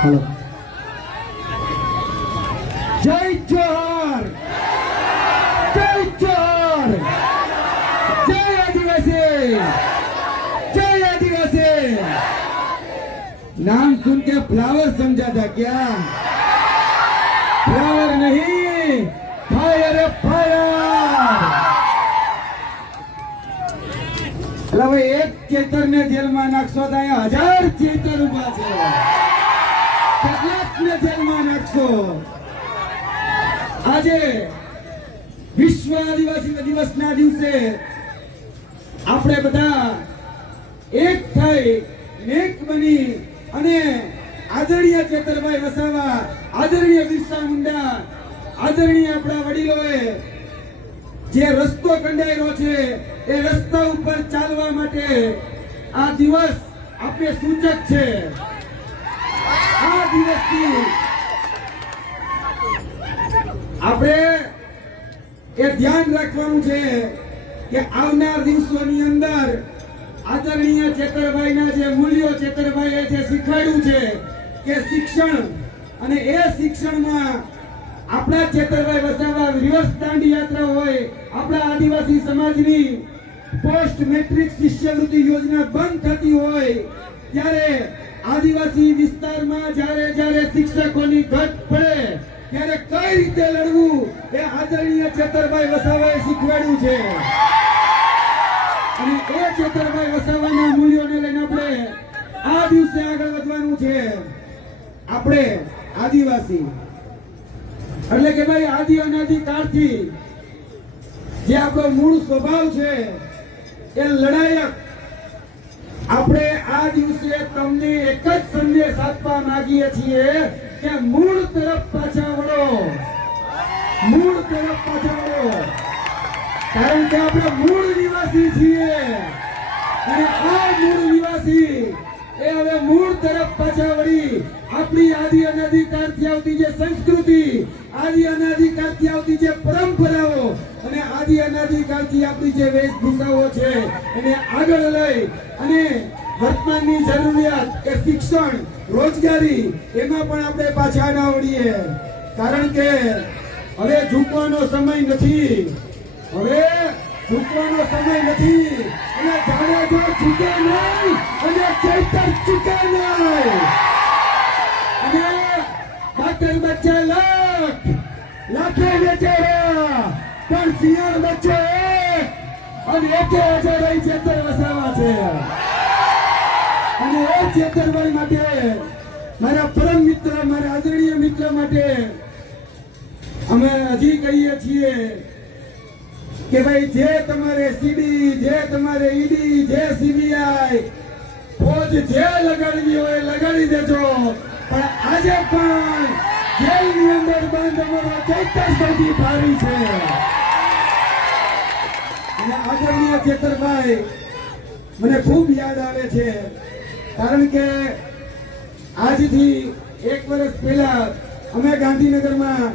Hello जय जोहर जय जोहर जय आदिवासी जय आदिवासी। नाम सुन के फ्लावर समझा था क्या? फ्लावर नहीं, फायर फायर। એટલે ભાઈ એક ચેતરને જેલમાં નાખશો તો અહીંયા 1000 ચેતર ઉભા છે। કેટલાકને જેલમાં નાખશો? આજે વિશ્વ આદિવાસી દિવસના દિવસે આપણે બધા એક થઈ એક બની અને આદરણીય ચેતરભાઈ વસાવા, આદરણીય બિરસા મુંડા, આદરણીય આપણા વડીલોએ જે રસ્તો કંડાયેલો છે એ રસ્તા ઉપર ચાલવા માટે આ દિવસ આપણે સૂચક છે। આ દિવસથી આપણે એ ધ્યાન રાખવાનું છે કે આવનાર દિવસોની અંદર આદરણીય ચેતરભાઈના જે મૂલ્યો ચેતરભાઈએ જે શીખવાડ્યું છે કે શિક્ષણ અને એ શિક્ષણમાં આપણા ચેતરભાઈ વસાવા રિવર્સ દાંડી યાત્રા હોય, આપણા આદિવાસી સમાજની પોસ્ટ મેટ્રિક શિષ્યવૃત્તિ યોજના બંધ થતી હોય ત્યારે આદિવાસી વિસ્તારમાં જ્યારે જ્યારે શિક્ષકોની ઘટ પડે ત્યારે કઈ રીતે લડવું એ આદરણીય ચેતરભાઈ વસાવાએ શીખવાડ્યું છે। અને એ ચેતરભાઈ વસાવાના મૂલ્યોને લઈને આપણે આ દિવસે આગળ વધવાનું છે। આપણે આદિવાસી એટલે કે ભાઈ આદિ અનાદિ કાળથી જે આપણો મૂળ સ્વભાવ છે એ લડાયક। આપણે આ દિવસે તમને એક જ સંદેશ આપવા માંગીએ છીએ કે મૂળ તરફ પાછા વળો, મૂળ તરફ પાછા વળો, કારણ કે આપણે મૂળ નિવાસી છીએ અને આ મૂળ નિવાસી એ હવે મૂળ તરફ પાછા વળી આપણી આદિ અનાદિકાળથી આવતી જે સંસ્કૃતિ, આદિ અનાદિકાળથી આવતી જે પરંપરાઓ અને આદિ અનાદિકાળથી આપણી જે વેશભૂષાઓ છે એને આગળ લઈ અને વર્તમાનની જરૂરિયાત કે શિક્ષણ, રોજગારી એમાં પણ આપણે પાછા ના વળીએ, કારણ કે હવે ઝૂકવાનો સમય નથી, હવે ઝૂકવાનો સમય નથી। અને જાડેજો ઝૂકે નહીં અને ચૈતર ચૂકે નહીં। અને બાકર બચ્ચા લાખે બેચેરા પણ સિંહણ બચ્ચો એક અને એકે અજય ચેતર વસાવા છે। અને એ ચેતરભાઈ માટે, મારા પરમ મિત્ર, મારા આદરણીય મિત્ર માટે અમે હજી કહીએ છીએ કે ભાઈ જે તમારે સીડી, જે તમારે ઈડી, જે સીબીઆઈ ફોજ જે લગાડવી હોય લગાડી દેજો, પણ આજે પણ જેલની અંદર બંધ અમારો ચૈતર સૌથી ભારી છે। અને આદરણીય ચેતરભાઈ મને ખૂબ યાદ આવે છે, કારણ કે આજથી 1 વર્ષ પહેલા અમે ગાંધીનગરમાં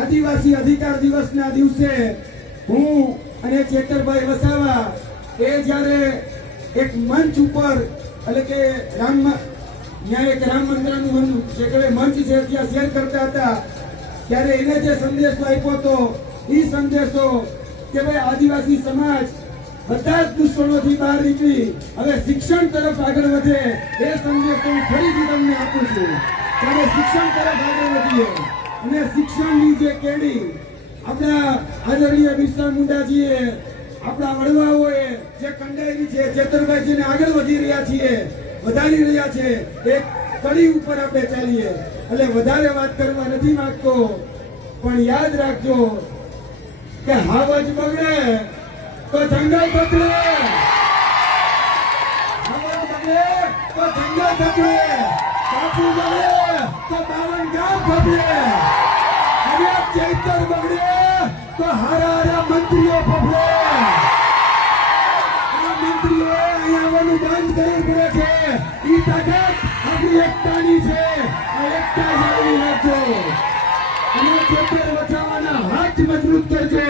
આદિવાસી અધિકાર દિવસના દિવસે હું અને ચેતરભાઈ વસાવા એ જ્યારે એક મંચ ઉપર એટલે કે ત્યાં એક રામ મંદિરનું મંચ છે ત્યાં શેર કરતા હતા ત્યારે એને જે સંદેશો આપ્યો હતો એ સંદેશો કે ભાઈ આદિવાસી સમાજ બધા જ દૂષણોથી બહાર નીકળી હવે શિક્ષણ તરફ આગળ વધે એ સંદેશ હું ફરીથી તમને આપું છું કે હવે શિક્ષણ તરફ આગળ વધીએ અને શિક્ષણની જે કેડી આપણા આદરણીય બિરસા મુંડાજીએ, આપણા વડવાઓએ જે કંડાયેલી છે, ચેતરભાઈ જેને આગળ વધી રહ્યા છીએ, વધારી રહ્યા છે, એક કડી ઉપર આપણે ચાલીએ। એટલે વધારે વાત કરવા નથી માંગતો, પણ યાદ રાખજો કે હાવજ બગડે તો જંગલ બગડે, હાવજ બગડે તો જંગલ બગડે, બાપુ બગડે તો 52 ગામ બગડે, અને ચૈતર બગડે તો હારા હારા મંત્રીઓ બગડે। આ મંત્રીઓ અહીંયા આવવાનું બંધ કરવું પડે છે। ઈ તાકાત આપણી એકતાની છે, આ એકતા જાળવી રાખજો અને ચેતર બચાવવાના હાથ મજબૂત કરજો।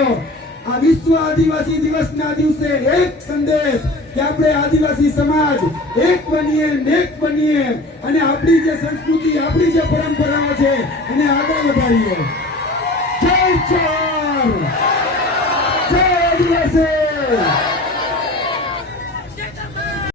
આ વિશ્વ આદિવાસી દિવસના દિવસે એક સંદેશ કે આપણે આદિવાસી સમાજ એક બનીએ, નેક બનીએ અને આપણી જે સંસ્કૃતિ, આપણી જે પરંપરાઓ છે એને આગળ વધારીએ. જય ચોર, જય આદિવાસી.